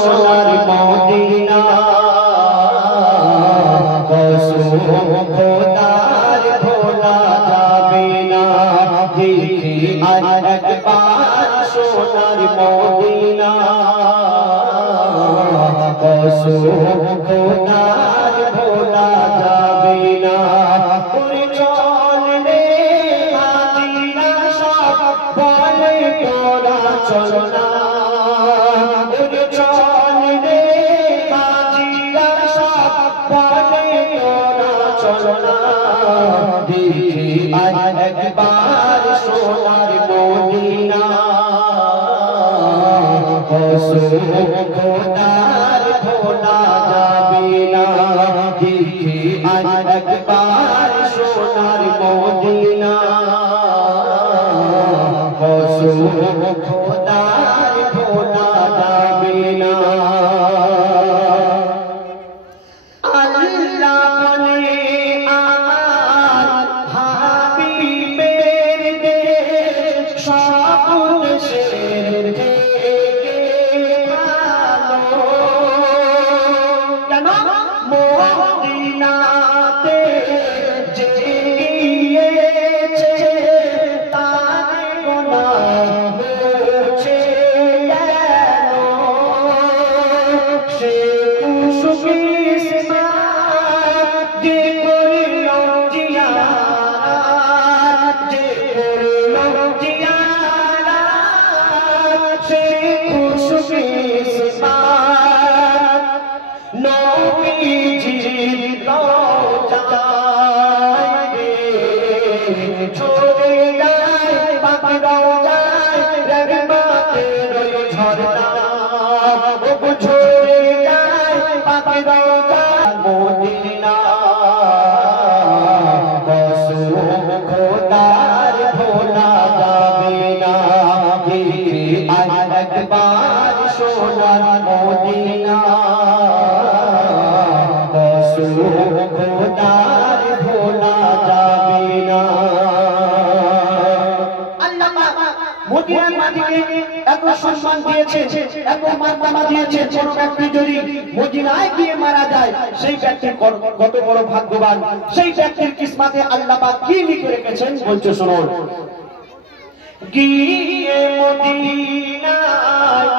সোনার মদিনা কসম খোদার ভোলা যাবে না দেখি আর একবার সোনার মদিনা কসম খোদার ভোলা যাবে না ওরে চল রে হাজিরা সব বলে তোরা চল না একবার সোনার মদিনা কসম খোদার ভোলা যাবে না দেখি একবার সোনার মদিনা কসম খোদার ভোলা যাবে না সম্মান দিয়েছে এত মার্তবা দিয়েছে কোন ব্যক্তি যদি মদিনায় গিয়ে মারা যায় সেই ব্যক্তি কত বড় ভাগ্যবান সেই ব্যক্তির কিসমতে আল্লাহ পাক কি লিখে রেখেছেন বলছে শুনুন গিয়ে মদিনায়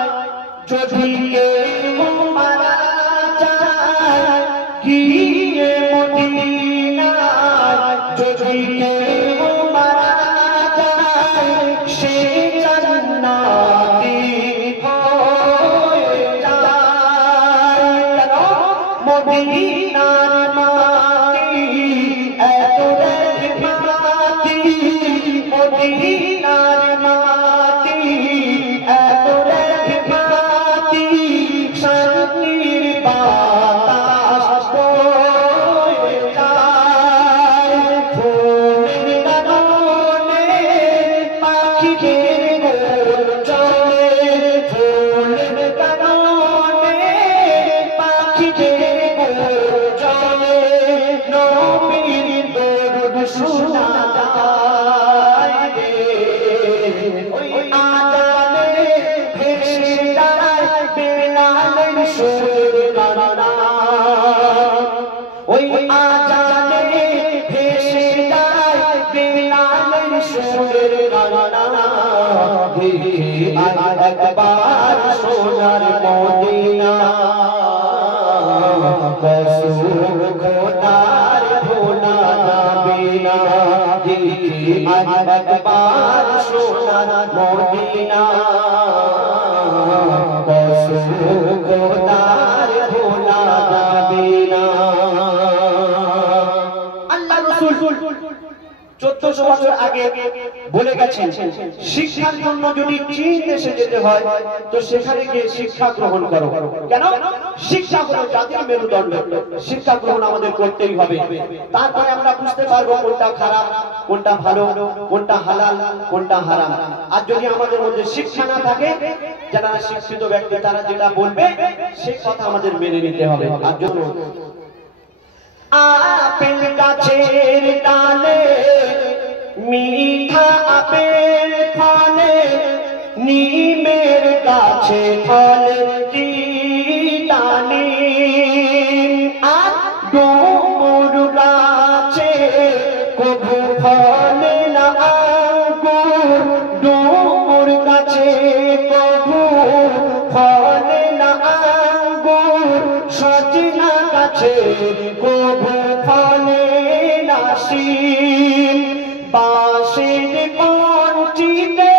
যদি কেউ মারা যায় গিয়ে মদিনায় যদি কেউ মারা যায় সে মদিনার মাটি এত মাটি মদিনার মাটি এত মাটি শান্তির বাতাস বয়ে যায় ফুলের কাননে পাখিদের গোল চলে ফুলের কাননে পাখিদের শোনা যায় রে ওই আজানে ভেসে দাঁড়ায় বেলালের সুরের গানা ওই আজানে ভেসে দাঁড়ায় বেলালের সুরের গানা দেখি আর একবার সোনার মদিনা কসম খোদার ভোলা যাবে না দেখি আর একবার সোনার মদিনা কসম খোদার ভোলা যাবে না আল্লাহ রাসূল 1400 বছর আগে বলে গেছেন শিক্ষার জন্য যদি চীন দেশে যেতে হয় তো সেখানে গিয়ে শিক্ষা গ্রহণ করো কেন শিক্ষা হলো জাতির মেরুদণ্ড শিক্ষা গ্রহণ আমাদের করতেই হবে তারপরে আমরা বুঝতে পারবো কোনটা খারাপ কোনটা ভালো কোনটা হালাল কোনটা হারাম আর যদি আমাদের মধ্যে শিক্ষা না থাকে যারা শিক্ষিত ব্যক্তি তারা যেটা বলবে সেই কথা আমাদের মেনে নিতে হবে আর জন্য আপেল গাছের ডালে मीठा आपेल फले नीमेर गाछे फले গাছে কবু ফলে নাসিম, বাঁশের কঞ্চিতে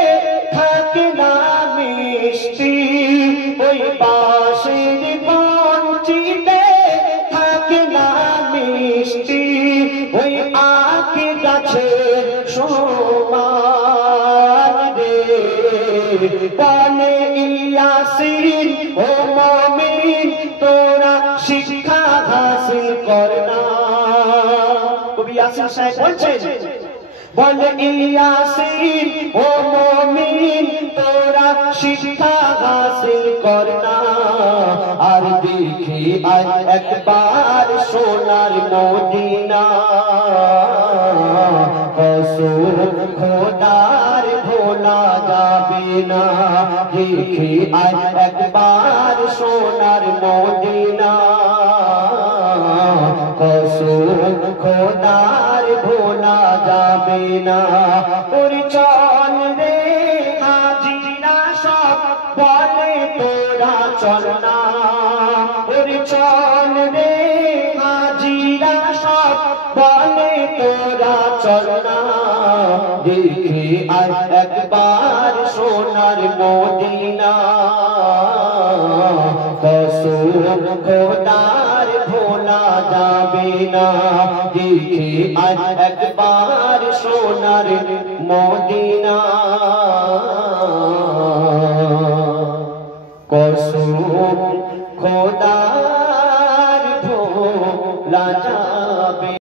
থাকে না মিষ্টি, ওই বাঁশের কঞ্চিতে থাকে না মিষ্টি, ওই আখ গাছে সমান রে। বলে ইয়াসিন ও মুমিন তোরা শিক্ষা হাসিল কর না। কবি ইয়াসিন সাহেব বলছেন, বলে ইয়াসিন ও মুমিন তোরা শিক্ষা হাসিল কর না। আর দেখি আজ একবার সোনার মদিনা, কসম খোদার ভোলা যাবে না। দেখি আজ একবার সোনার মদিনা, কসম খোদার ভোলা যাবে না। ওরে চল রে হাজিরা সব বলে তোরা চল না, ওরে চল রে হাজিরা সব বলে তোরা চল না। দেখি আজ একবার সোনার মদিনা, কসম খোদার ভোলা যাবে না। দেখি আজ একবার সোনার মদিনা, কসম খোদার ভোলা যাবে।